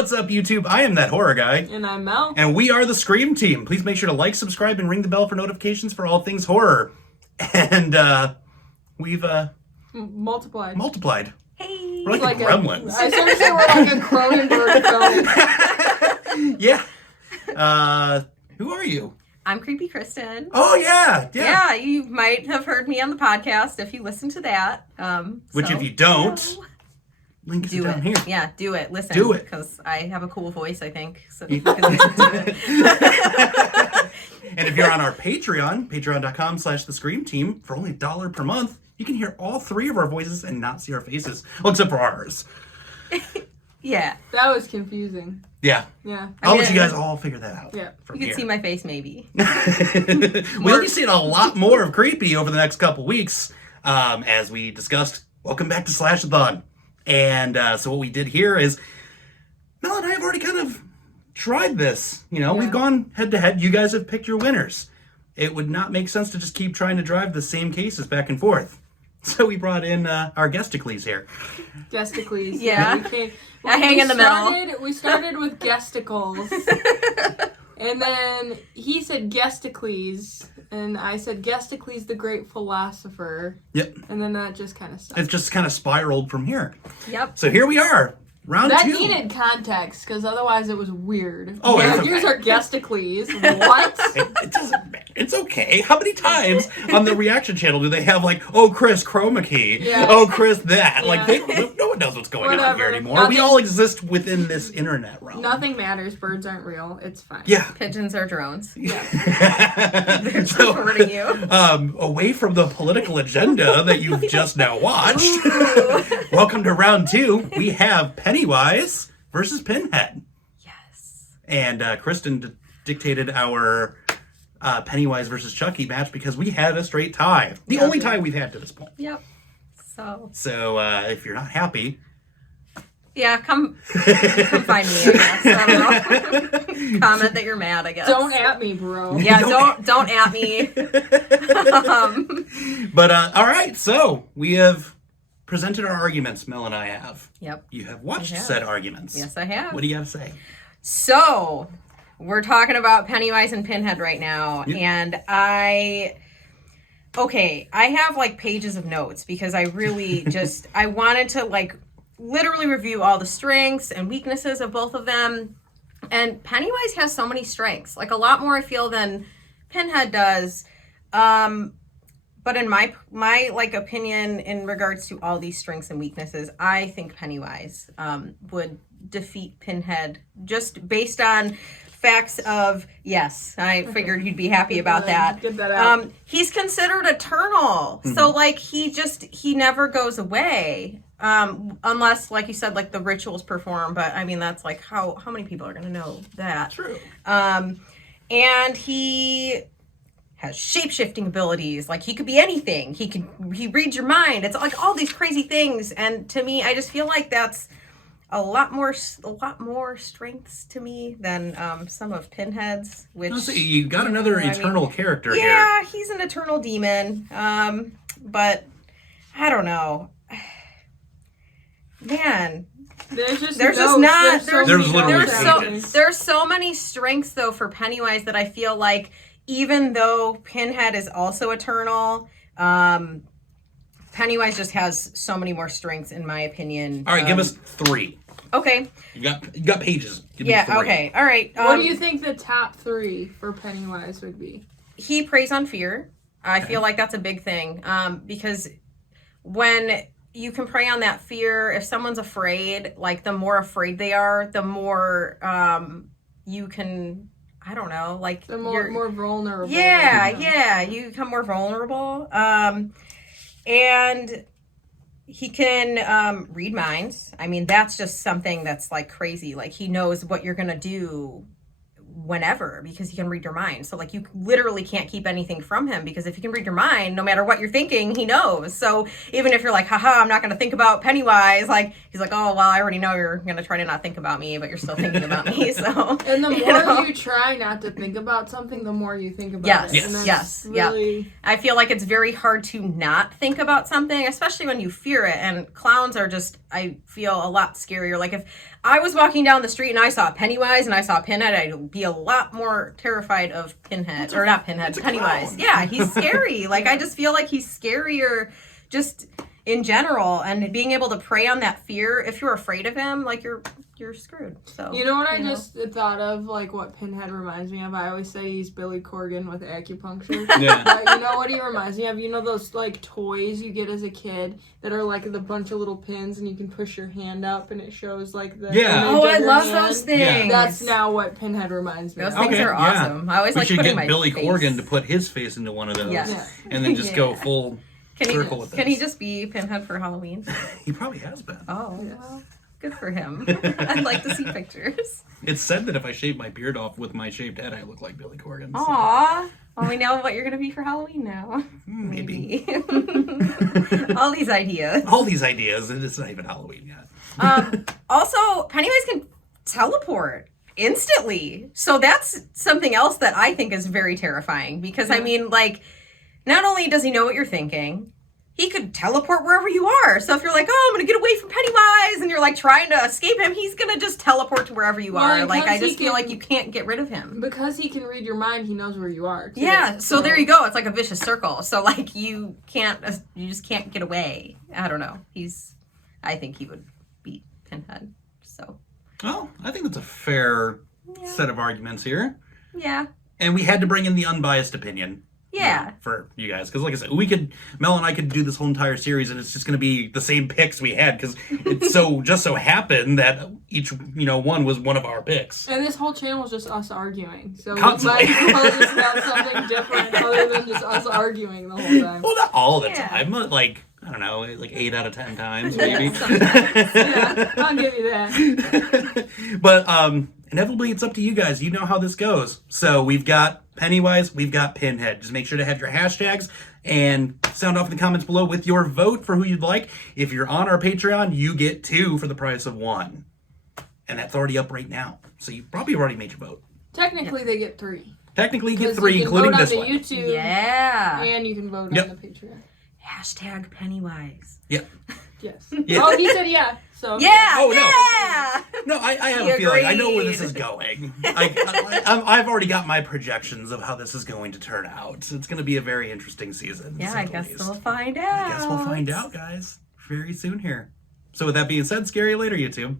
What's up, YouTube? I am that horror guy. And I'm Mel. And we are the Scream Team. Please make sure to like, subscribe, and ring the bell for notifications for all things horror. And we've multiplied. Hey! We're like gremlins. I started to say we're like a Cronenberg film. Yeah. Who are you? I'm Creepy Kristen. Oh, yeah. Yeah, you might have heard me on the podcast if you listen to that. Which, if you don't, link is down here. Yeah, do it. Listen. Do it. Because I have a cool voice, I think. So you can listen to it. And if you're on our Patreon, patreon.com/thescreamteam, for only $1 per month, you can hear all three of our voices and not see our faces. Well, except for ours. Yeah. That was confusing. Yeah. I'll let you guys all figure that out. Yeah. You can see my face, maybe. We'll be seeing a lot more of Creepy over the next couple weeks. As we discussed, welcome back to SLASHETHON. And so what we did here is, Mel and I have already kind of tried this. You know, we've gone head to head. You guys have picked your winners. It would not make sense to just keep trying to drive the same cases back and forth. So we brought in our Gesticles here. Gesticles. Yeah. I hang in the middle. We started with Gesticles. And then he said Gesticles. And I said Gesticles the great philosopher. Yep. And then that just kind of stuck. It's just kind of spiraled from here. Yep. So here we are. Round that 2. needed context, because otherwise it was weird. Oh, yeah, it's okay. Here's our Gesticles. What? It doesn't matter. It's okay. How many times on the reaction channel do they have like, oh, Chris, chroma key. Yeah. Oh, Chris, that. Yeah. Like, no one knows what's going on here anymore. Nothing, we all exist within this internet realm. Nothing matters. Birds aren't real. It's fine. Yeah. Pigeons are drones. Yeah. They're supporting you. Away from the political agenda that you've just now watched. Welcome to round 2. We have Pennywise versus Pinhead. Yes. And Kristen dictated our Pennywise versus Chucky match because we had a straight tie. The only tie we've had to this point. Yep. So if you're not happy... Yeah, come find me, I guess. I don't know. Comment that you're mad, I guess. Don't at me, bro. Yeah, don't at me. But, all right, so we have presented our arguments, Mel and I have. Yep. You have watched said arguments. Yes, I have. What do you got to say? So, we're talking about Pennywise and Pinhead right now, and I have like pages of notes because I really just, I wanted to like literally review all the strengths and weaknesses of both of them, and Pennywise has so many strengths, like a lot more I feel than Pinhead does, but in my like opinion in regards to all these strengths and weaknesses, I think Pennywise would defeat Pinhead just based on facts of, yes, I figured you'd be happy about that. Get that out. He's considered eternal. Mm-hmm. So like he never goes away. Unless, like you said, like the rituals perform, but I mean that's like how many people are gonna know that? True. And he has shape-shifting abilities. Like he could be anything. He reads your mind. It's like all these crazy things. And to me, I just feel like that's a lot more strengths to me than some of Pinhead's. Which So you got another eternal character here. Yeah, he's an eternal demon. But I don't know. Man, there's so many strengths though for Pennywise that I feel like even though Pinhead is also eternal, Pennywise just has so many more strengths in my opinion. All right, give us 3. Okay. You got pages. Give me 3. Okay. All right. What do you think the top 3 for Pennywise would be? He preys on fear. I feel like that's a big thing because when you can prey on that fear, if someone's afraid, like the more afraid they are, the more you can, I don't know, like the more vulnerable. Yeah, you become more vulnerable. And he can read minds. I mean, that's just something that's like crazy. Like he knows what you're gonna do whenever because he can read your mind. So like you literally can't keep anything from him because if he can read your mind, no matter what you're thinking, he knows. So even if you're like, haha, I'm not going to think about Pennywise, like he's like, oh, well, I already know you're going to try to not think about me, but you're still thinking about me. So and the more you try not to think about something, the more you think about it. Yes. I feel like it's very hard to not think about something, especially when you fear it. And clowns are just, I feel, a lot scarier. Like if I was walking down the street and I saw Pennywise and I saw Pinhead, I'd be a lot more terrified of Pinhead. Or not Pinhead, Pennywise. Yeah, he's scary. Like, I just feel like he's scarier just in general. And being able to prey on that fear, if you're afraid of him, like, you're screwed. So you know what I just thought of, like, what Pinhead reminds me of? I always say he's Billy Corgan with acupuncture. Yeah. But you know what he reminds me of? You know those, like, toys you get as a kid that are, like, the bunch of little pins and you can push your hand up and it shows, like, the Yeah. image Oh, of I your love hand? those things. That's now what Pinhead reminds me Those of. things Okay, are yeah. awesome. I always We like should putting get my Billy face. Corgan to put his face into one of those. Yeah. And then just go full circle with Can he this. just be Pinhead for Halloween? He probably has been. Oh, Yes. well, good for him. I'd like to see pictures. It's said that if I shave my beard off with my shaved head, I look like Billy Corgan. So Aw. Well, we know what you're going to be for Halloween now. maybe. All these ideas. All these ideas, and it's not even Halloween yet. Also, Pennywise can teleport instantly. So that's something else that I think is very terrifying. Because, I mean, like, not only does he know what you're thinking, he could teleport wherever you are. So if you're like, oh, I'm going to get away from Pennywise, and you're, like, trying to escape him, he's going to just teleport to wherever you are. Like, I just feel like you can't get rid of him. Because he can read your mind, he knows where you are, too. Yeah, so there you go. It's like a vicious circle. So, like, you just can't get away. I don't know. I think he would beat Pinhead. So, Well, I think that's a fair set of arguments here. yeah. And we had to bring in the unbiased opinion. Yeah. For you guys. Because like I said, Mel and I could do this whole entire series and it's just going to be the same picks we had because it just so happened that each, one was one of our picks. And this whole channel was just us arguing. So we Constantly. might as well just have something different other than just us arguing the whole time. Well, not all the Yeah. time. Like, I don't know, like 8 out of 10 times maybe. Yeah, I'll give you that. But inevitably, it's up to you guys. You know how this goes. So we've got Pennywise, we've got Pinhead. Just make sure to have your hashtags and sound off in the comments below with your vote for who you'd like. If you're on our Patreon, you get 2 for the price of 1. And that's already up right now. So you probably already made your vote. Technically, they get 3. Technically, you get Because 3, you can including vote this on one. the YouTube, Yeah. and you can vote Yep. on the Patreon. Hashtag Pennywise. Yeah. Yes. Yeah. Oh, he said yeah. So Yeah. Oh, no. yeah. No, I have He a feeling. I know where this agreed. is going. I've already got my projections of how this is going to turn out. It's going to be a very interesting season. to Yeah, say I the guess least. we'll find out. I guess we'll find out, guys, very soon here. So with that being said, scary later, YouTube.